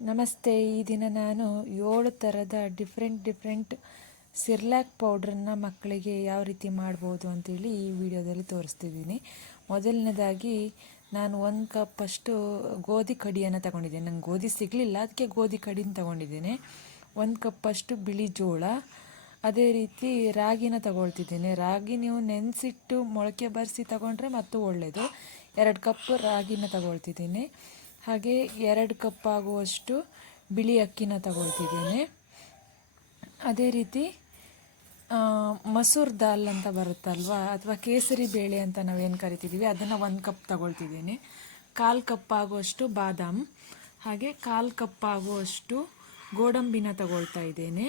ನಮಸ್ತೆ. ಈ ದಿನ ನಾನು 7 ಥರದ ಡಿಫ್ರೆಂಟ್ ಸಿರ್ಲ್ಯಾಕ್ ಪೌಡ್ರನ್ನ ಮಕ್ಕಳಿಗೆ ಯಾವ ರೀತಿ ಮಾಡ್ಬೋದು ಅಂತೇಳಿ ಈ ವಿಡಿಯೋದಲ್ಲಿ ತೋರಿಸ್ತಿದ್ದೀನಿ. ಮೊದಲನೇದಾಗಿ ನಾನು 1 ಕಪ್ಪಷ್ಟು ಗೋಧಿ ಕಡಿಯನ್ನು ತಗೊಂಡಿದ್ದೇನೆ. ನಂಗೆ ಗೋಧಿ ಸಿಗಲಿಲ್ಲ, ಅದಕ್ಕೆ ಗೋಧಿ ಕಡಿನ ತಗೊಂಡಿದ್ದೇನೆ. 1 ಕಪ್ಪಷ್ಟು ಬಿಳಿ ಜೋಳ, ಅದೇ ರೀತಿ ರಾಗಿನ ತಗೊಳ್ತಿದ್ದೇನೆ. ರಾಗಿ ನೀವು ನೆನೆಸಿಟ್ಟು ಮೊಳಕೆ ಬರಿಸಿ ತಗೊಂಡ್ರೆ ಮತ್ತು ಒಳ್ಳೆಯದು. 2 ಕಪ್ ರಾಗಿನ ತಗೊಳ್ತಿದ್ದೇನೆ. ಹಾಗೆ 2 ಕಪ್ ಆಗುವಷ್ಟು ಬಿಳಿ ಅಕ್ಕಿನ ತಗೊಳ್ತಿದ್ದೇನೆ. ಅದೇ ರೀತಿ ಮಸೂರ್ ದಾಲ್ ಅಂತ ಬರುತ್ತಲ್ವಾ, ಅಥವಾ ಕೇಸರಿ ಬೇಳೆ ಅಂತ ನಾವೇನು ಕರಿತಿದ್ದೀವಿ, ಅದನ್ನು 1 ಕಪ್ ತಗೊಳ್ತಿದ್ದೇನೆ. 1/4 ಕಪ್ ಆಗುವಷ್ಟು ಬಾದಾಮ್, ಹಾಗೆ 1/4 ಕಪ್ ಆಗುವಷ್ಟು ಗೋಡಂಬಿನ ತಗೊಳ್ತಾ ಇದ್ದೇನೆ.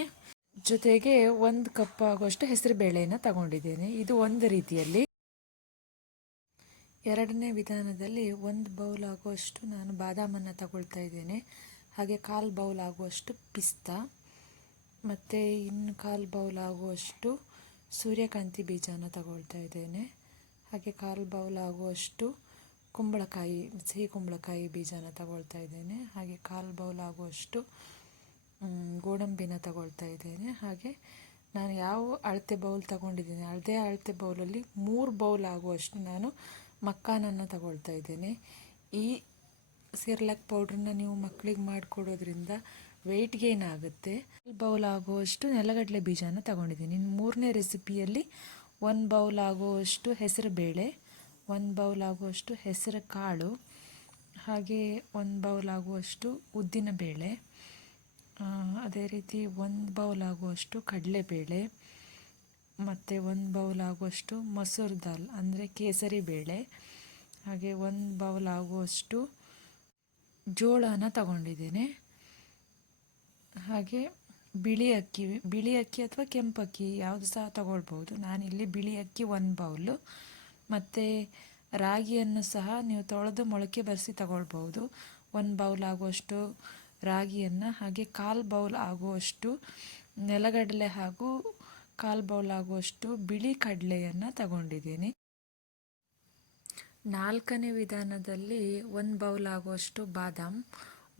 ಜೊತೆಗೆ 1 ಕಪ್ ಆಗುವಷ್ಟು ಹೆಸರು ಬೇಳೆಯನ್ನು ತಗೊಂಡಿದ್ದೇನೆ. ಇದು ಒಂದು ರೀತಿಯಲ್ಲಿ. ಎರಡನೇ ವಿಧಾನದಲ್ಲಿ 1 ಬೌಲ್ ಆಗುವಷ್ಟು ನಾನು ಬಾದಾಮನ್ನು ತಗೊಳ್ತಾ ಇದ್ದೇನೆ. ಹಾಗೆ 1/4 ಬೌಲ್ ಆಗುವಷ್ಟು ಪಿಸ್ತಾ, ಮತ್ತು ಇನ್ನು 1/4 ಬೌಲ್ ಆಗುವಷ್ಟು ಸೂರ್ಯಕಾಂತಿ ಬೀಜನ ತಗೊಳ್ತಾ ಇದ್ದೇನೆ. ಹಾಗೆ 1/4 ಬೌಲ್ ಆಗುವಷ್ಟು ಕುಂಬಳಕಾಯಿ, ಸಿಹಿ ಕುಂಬಳಕಾಯಿ ಬೀಜನ ತಗೊಳ್ತಾ ಇದ್ದೇನೆ. ಹಾಗೆ 1/4 ಬೌಲ್ ಆಗುವಷ್ಟು ಗೋಡಂಬಿನ ತಗೊಳ್ತಾ ಇದ್ದೇನೆ. ಹಾಗೆ ನಾನು ಯಾವ ಅಳತೆ ಬೌಲ್ ತಗೊಂಡಿದ್ದೇನೆ ಅದೇ ಅಳತೆ ಬೌಲಲ್ಲಿ 3 ಬೌಲ್ ಆಗುವಷ್ಟು ನಾನು ಮಕ್ಕಾನನ್ನು ತಗೊಳ್ತಾ ಇದ್ದೇನೆ. ಈ ಸಿರ್ಲಾಕ್ ಪೌಡ್ರನ್ನ ನೀವು ಮಕ್ಕಳಿಗೆ ಮಾಡಿಕೊಡೋದ್ರಿಂದ ವೆಯ್ಟ್ ಗೇನ್ ಆಗುತ್ತೆ. 1 ಬೌಲ್ ಆಗುವಷ್ಟು ನೆಲಗಡಲೆ ಬೀಜನ ತಗೊಂಡಿದ್ದೀನಿ. ಇನ್ನು ಮೂರನೇ ರೆಸಿಪಿಯಲ್ಲಿ 1 ಬೌಲ್ ಆಗುವಷ್ಟು ಹೆಸರು ಬೇಳೆ, 1 ಬೌಲ್ ಆಗುವಷ್ಟು ಹೆಸರು ಕಾಳು, ಹಾಗೆ 1 ಬೌಲ್ ಆಗುವಷ್ಟು ಉದ್ದಿನ ಬೇಳೆ, ಅದೇ ರೀತಿ 1 ಬೌಲ್ ಆಗುವಷ್ಟು ಕಡಲೆಬೇಳೆ, ಮತ್ತು 1 ಬೌಲ್ ಆಗುವಷ್ಟು ಮಸೂರ್ ದಾಲ್ ಅಂದರೆ ಕೇಸರಿ ಬೇಳೆ, ಹಾಗೆ 1 ಬೌಲ್ ಆಗುವಷ್ಟು ಜೋಳನ ತಗೊಂಡಿದ್ದೇನೆ. ಹಾಗೆ ಬಿಳಿ ಅಕ್ಕಿ ಅಥವಾ ಕೆಂಪಕ್ಕಿ ಯಾವುದು ಸಹ ತಗೊಳ್ಬೋದು. ನಾನಿಲ್ಲಿ ಬಿಳಿ ಅಕ್ಕಿ 1 ಬೌಲು, ಮತ್ತು ರಾಗಿಯನ್ನು ಸಹ ನೀವು ತೊಳೆದು ಮೊಳಕೆ ಬರಿಸಿ ತಗೊಳ್ಬೋದು. 1 ಬೌಲ್ ಆಗುವಷ್ಟು ರಾಗಿಯನ್ನು, ಹಾಗೆ 1/4 ಬೌಲ್ ಆಗುವಷ್ಟು ನೆಲಗಡಲೆ ಹಾಗೂ 1/4 ಬೌಲ್ ಆಗುವಷ್ಟು ಬಿಳಿ ಕಡಲೆಯನ್ನು ತಗೊಂಡಿದ್ದೀನಿ. 4ನೇ ವಿಧಾನದಲ್ಲಿ 1 ಬೌಲ್ ಆಗುವಷ್ಟು ಬಾದಾಮ್,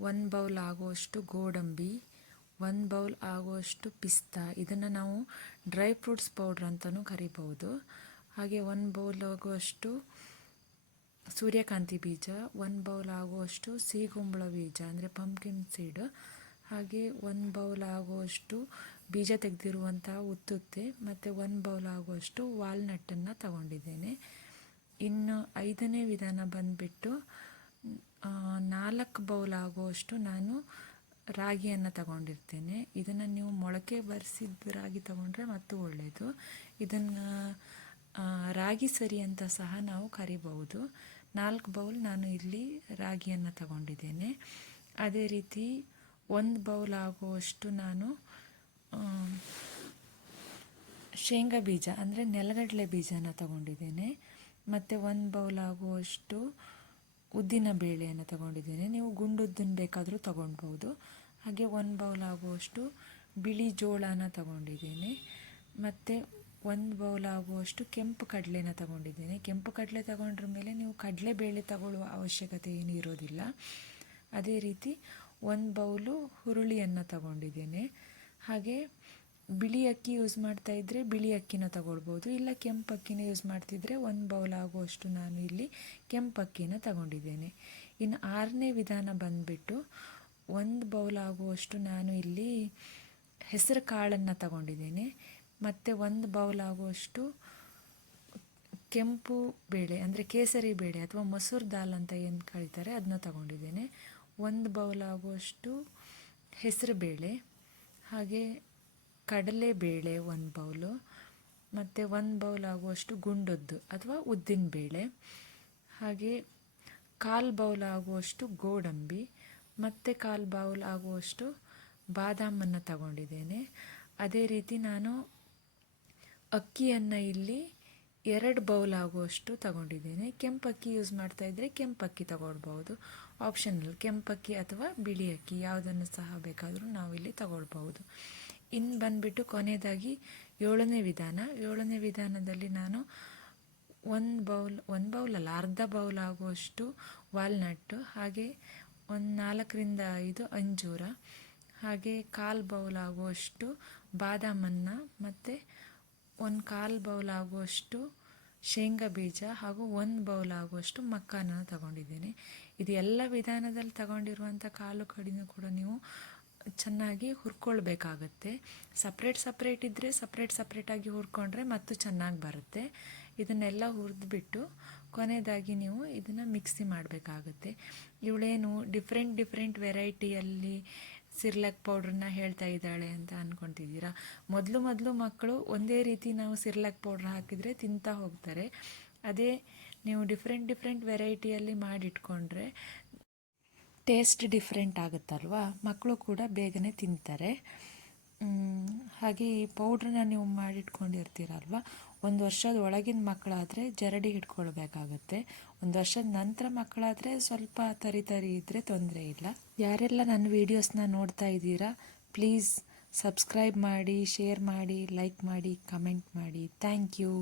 1 ಬೌಲ್ ಆಗುವಷ್ಟು ಗೋಡಂಬಿ, 1 ಬೌಲ್ ಆಗುವಷ್ಟು ಪಿಸ್ತಾ, ಇದನ್ನು ನಾವು ಡ್ರೈ ಫ್ರೂಟ್ಸ್ ಪೌಡ್ರ್ ಅಂತಲೂ ಕರಿಬಹುದು. ಹಾಗೆ 1 ಬೌಲ್ ಆಗುವಷ್ಟು ಸೂರ್ಯಕಾಂತಿ ಬೀಜ, 1 ಬೌಲ್ ಆಗುವಷ್ಟು ಸಿಹಿಗುಂಬಳ ಬೀಜ ಅಂದರೆ ಪಂಪ್ಕಿನ್ ಸೀಡ್, ಹಾಗೆ 1 ಬೌಲ್ ಆಗುವಷ್ಟು ಬೀಜ ತೆಗೆದಿರುವಂಥ ಉತ್ತುತ್ತೆ, ಮತ್ತು 1 ಬೌಲ್ ಆಗುವಷ್ಟು ವಾಲ್ನಟ್ಟನ್ನು ತಗೊಂಡಿದ್ದೇನೆ. ಇನ್ನು 5ನೇ ವಿಧಾನ ಬಂದುಬಿಟ್ಟು 4 ಬೌಲ್ ಆಗುವಷ್ಟು ನಾನು ರಾಗಿಯನ್ನು ತಗೊಂಡಿರ್ತೇನೆ. ಇದನ್ನು ನೀವು ಮೊಳಕೆ ಬರಿಸಿದ ರಾಗಿ ತಗೊಂಡ್ರೆ ಮತ್ತು ಒಳ್ಳೆಯದು. ಇದನ್ನು ರಾಗಿ ಸರಿ ಅಂತ ಸಹ ನಾವು ಕರಿಬಹುದು. 4 ಬೌಲ್ ನಾನು ಇಲ್ಲಿ ರಾಗಿಯನ್ನು ತಗೊಂಡಿದ್ದೇನೆ. ಅದೇ ರೀತಿ 1 ಬೌಲ್ ಆಗುವಷ್ಟು ನಾನು ಶೇಂಗಾ ಬೀಜ ಅಂದರೆ ನೆಲಗಡಲೆ ಬೀಜನ ತಗೊಂಡಿದ್ದೇನೆ, ಮತ್ತು 1 ಬೌಲ್ ಆಗುವಷ್ಟು ಉದ್ದಿನ ಬೇಳೆಯನ್ನು ತಗೊಂಡಿದ್ದೇನೆ. ನೀವು ಗುಂಡುದ್ದಿನ ಬೇಕಾದರೂ ತಗೊಳ್ಬೋದು. ಹಾಗೆ 1 ಬೌಲ್ ಆಗುವಷ್ಟು ಬಿಳಿ ಜೋಳನ ತಗೊಂಡಿದ್ದೇನೆ, ಮತ್ತು 1 ಬೌಲ್ ಆಗುವಷ್ಟು ಕೆಂಪು ಕಡಲೆನ ತಗೊಂಡಿದ್ದೇನೆ. ಕೆಂಪು ಕಡಲೆ ತಗೊಂಡ್ರ ಮೇಲೆ ನೀವು ಕಡಲೆಬೇಳೆ ತಗೊಳ್ಳುವ ಅವಶ್ಯಕತೆ ಏನೂ ಇರೋದಿಲ್ಲ. ಅದೇ ರೀತಿ 1 ಬೌಲು ಹುರುಳಿಯನ್ನು ತಗೊಂಡಿದ್ದೇನೆ. ಹಾಗೆ ಬಿಳಿ ಅಕ್ಕಿ ಯೂಸ್ ಮಾಡ್ತಾ ಇದ್ದರೆ ಬಿಳಿ ಅಕ್ಕಿನ ತಗೊಳ್ಬೋದು, ಇಲ್ಲ ಕೆಂಪಕ್ಕಿನ ಯೂಸ್ ಮಾಡ್ತಿದ್ರೆ 1 ಬೌಲ್ ಆಗುವಷ್ಟು ನಾನು ಇಲ್ಲಿ ಕೆಂಪಕ್ಕಿನ ತಗೊಂಡಿದ್ದೇನೆ. ಇನ್ನು 6ನೇ ವಿಧಾನ ಬಂದುಬಿಟ್ಟು 1 ಬೌಲ್ ಆಗುವಷ್ಟು ನಾನು ಇಲ್ಲಿ ಹೆಸರು ಕಾಳನ್ನು ತಗೊಂಡಿದ್ದೇನೆ, ಮತ್ತು 1 ಬೌಲ್ ಆಗುವಷ್ಟು ಕೆಂಪು ಬೇಳೆ ಅಂದರೆ ಕೇಸರಿ ಬೇಳೆ ಅಥವಾ ಮಸೂರ್ ದಾಲ್ ಅಂತ ಏನು ಕರೀತಾರೆ ಅದನ್ನ ತಗೊಂಡಿದ್ದೇನೆ. 1 ಬೌಲ್ ಆಗುವಷ್ಟು ಹೆಸರು ಬೇಳೆ, ಹಾಗೆ ಕಡಲೆಬೇಳೆ 1 ಬೌಲು, ಮತ್ತು 1 ಬೌಲ್ ಆಗುವಷ್ಟು ಗುಂಡೊದ್ದು ಅಥವಾ ಉದ್ದಿನ ಬೇಳೆ, ಹಾಗೆ 1/4 ಬೌಲ್ ಆಗುವಷ್ಟು ಗೋಡಂಬಿ, ಮತ್ತು 1/4 ಬೌಲ್ ಆಗುವಷ್ಟು ಬಾದಾಮನ್ನು ತಗೊಂಡಿದ್ದೇನೆ. ಅದೇ ರೀತಿ ನಾನು ಅಕ್ಕಿಯನ್ನು ಇಲ್ಲಿ 2 ಬೌಲ್ ಆಗುವಷ್ಟು ತಗೊಂಡಿದ್ದೇನೆ. ಕೆಂಪಕ್ಕಿ ಯೂಸ್ ಮಾಡ್ತಾ ಇದ್ದರೆ ಕೆಂಪಕ್ಕಿ ತಗೊಳ್ಬೋದು, ಆಪ್ಷನಲ್, ಕೆಂಪಕ್ಕಿ ಅಥವಾ ಬಿಳಿ ಅಕ್ಕಿ ಯಾವುದನ್ನು ಸಹ ಬೇಕಾದರೂ ನಾವಿಲ್ಲಿ ತಗೊಳ್ಬಹುದು. ಇನ್ನು ಬಂದುಬಿಟ್ಟು ಕೊನೆಯದಾಗಿ 7ನೇ ವಿಧಾನ. 7ನೇ ವಿಧಾನದಲ್ಲಿ ನಾನು 1 ಬೌಲ್ ಅಲ್ಲ, ಅರ್ಧ ಬೌಲ್ ಆಗುವಷ್ಟು ವಾಲ್ನಟ್ಟು, ಹಾಗೆ ಒಂದು 4-5 ಅಂಜೂರ, ಹಾಗೆ 1/4 ಬೌಲ್ ಆಗುವಷ್ಟು ಬಾದಾಮನ್ನು ಮತ್ತು 1/4 ಬೌಲ್ ಆಗುವಷ್ಟು ಶೇಂಗಾ ಬೀಜ ಹಾಗೂ 1 ಬೌಲ್ ಆಗುವಷ್ಟು ಮಕ್ಕಾನ ತಗೊಂಡಿದ್ದೀನಿ. ಇದು ಎಲ್ಲ ವಿಧಾನದಲ್ಲಿ ತಗೊಂಡಿರುವಂಥ ಕಾಳು ಕಡಿನೂ ಕೂಡ ನೀವು ಚೆನ್ನಾಗಿ ಹುರ್ಕೊಳ್ಬೇಕಾಗತ್ತೆ. ಸಪ್ರೇಟ್ ಇದ್ದರೆ ಸಪ್ರೇಟಾಗಿ ಹುರ್ಕೊಂಡ್ರೆ ಮತ್ತು ಚೆನ್ನಾಗಿ ಬರುತ್ತೆ. ಇದನ್ನೆಲ್ಲ ಹುರಿದ್ಬಿಟ್ಟು ಕೊನೆಯದಾಗಿ ನೀವು ಇದನ್ನು ಮಿಕ್ಸಿ ಮಾಡಬೇಕಾಗುತ್ತೆ. ಇವಳೇನು ಡಿಫ್ರೆಂಟ್ ವೆರೈಟಿಯಲ್ಲಿ ಸಿರ್ಲಾಕ್ ಪೌಡ್ರನ್ನ ಹೇಳ್ತಾ ಇದ್ದಾಳೆ ಅಂತ ಅಂದ್ಕೊತಿದ್ದೀರಾ. ಮೊದಲು ಮಕ್ಕಳು ಒಂದೇ ರೀತಿ ನಾವು ಸಿರ್ಲಾಕ್ ಪೌಡ್ರ್ ಹಾಕಿದರೆ ತಿಂತಾ ಹೋಗ್ತಾರೆ. ಅದೇ ನೀವು ಡಿಫ್ರೆಂಟ್ ವೆರೈಟಿಯಲ್ಲಿ ಮಾಡಿಟ್ಕೊಂಡ್ರೆ ಟೇಸ್ಟ್ ಡಿಫ್ರೆಂಟ್ ಆಗುತ್ತಲ್ವಾ, ಮಕ್ಕಳು ಕೂಡ ಬೇಗನೆ ತಿಂತಾರೆ. ಹಾಗೆ ಈ ಪೌಡ್ರನ್ನ ನೀವು ಮಾಡಿಟ್ಕೊಂಡಿರ್ತೀರಲ್ವ, 1 ವರ್ಷದ ಒಳಗಿನ ಮಕ್ಕಳಾದರೆ ಜರಡಿ ಹಿಡ್ಕೊಳ್ಬೇಕಾಗತ್ತೆ. 1 ವರ್ಷದ ನಂತರ ಮಕ್ಕಳಾದರೆ ಸ್ವಲ್ಪ ತರಿ ಇದ್ದರೆ ತೊಂದರೆ ಇಲ್ಲ. ಯಾರೆಲ್ಲ ನನ್ನ ವೀಡಿಯೋಸ್ನ ನೋಡ್ತಾ ಇದ್ದೀರಾ, ಪ್ಲೀಸ್ ಸಬ್ಸ್ಕ್ರೈಬ್ ಮಾಡಿ, ಶೇರ್ ಮಾಡಿ, ಲೈಕ್ ಮಾಡಿ, ಕಮೆಂಟ್ ಮಾಡಿ. Thank you.